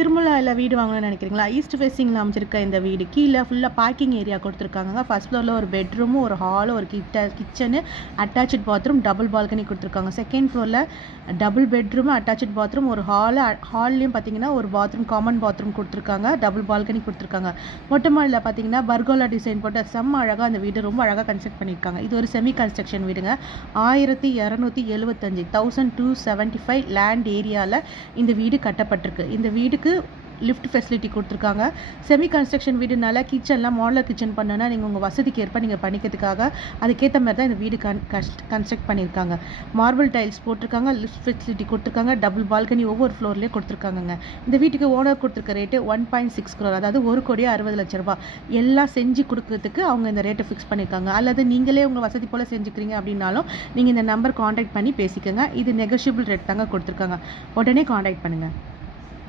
திருமலாயில் வீடு வாங்கணும்னு நினைக்கிறீங்களா? ஈஸ்ட் ஃபேஸிங்கில் அமைச்சிருக்க இந்த வீடு கீழே ஃபுல்லாக பார்க்கிங் ஏரியா கொடுத்துருக்காங்க. ஃபர்ஸ்ட் ஃப்ளோரில் ஒரு பெட்ரூமு, ஒரு ஹாலு, ஒரு kitchen, attach bathroom, double balcony கொடுத்துருக்காங்க. செகண்ட் ஃப்ளோரில் டபுள் பெட்ரூமு, அட்டாச்சு பாத்ரூம், ஒரு ஹால்லையும் பார்த்தீங்கன்னா ஒரு பாத்ரூம், காமன் பாத்ரூம் கொடுத்துருக்காங்க. டபுள் பால்கனி கொடுத்துருக்காங்க. மொட்டை மாடியில் பார்த்தீங்கன்னா பர்கோலா டிசைன் போட்டு செம்ம அழகாக அந்த வீடு ரொம்ப அழகாக கன்ஸ்ட்ரக்ட் பண்ணியிருக்காங்க. இது ஒரு செமி கன்ஸ்ட்ரக்ஷன் வீடுங்க. 1275 1275 லேண்ட் ஏரியாவில் இந்த வீடு கட்டப்பட்டிருக்கு. இந்த வீடுக்கு லிஃப்ட் ஃபெசிலிட்டி கொடுத்துருக்காங்க. செமி கன்ஸ்ட்ரக்ஷன் வீடுனால கிச்சன்லாம் மாடலர் கிச்சன் பண்ணோன்னா நீங்கள் உங்கள் வசதிக்கு ஏற்ப நீங்கள் பண்ணிக்கிறதுக்காக அதுக்கேற்ற மாதிரி தான் இந்த வீடு கன்ஸ்ட்ரக்ட் பண்ணியிருக்காங்க. மார்பிள் டைல்ஸ் போட்டிருக்காங்க, லிஃப்ட் ஃபெசிலிட்டி கொடுத்துருக்காங்க, டபுள் பால்கனி ஒவ்வொரு ஃப்ளோர்லேயும் கொடுத்துருக்காங்க. இந்த வீட்டுக்கு ஓனர் கொடுத்துருக்க ரேட்டு 1.6 crore, அதாவது 1,60,00,000 ரூபாய். எல்லாம் செஞ்சு கொடுக்கறதுக்கு அவங்க இந்த ரேட்டை ஃபிக்ஸ் பண்ணியிருக்காங்க. அல்லது நீங்களே உங்கள் வசதி போல் செஞ்சுக்கிறீங்க அப்படின்னாலும் நீங்கள் இந்த நம்பர் காண்டாக்ட் பண்ணி பேசிக்கோங்க. இது நெகோஷியபிள் ரேட் தாங்க கொடுத்துருக்காங்க. உடனே காண்டாக்ட் பண்ணுங்கள்.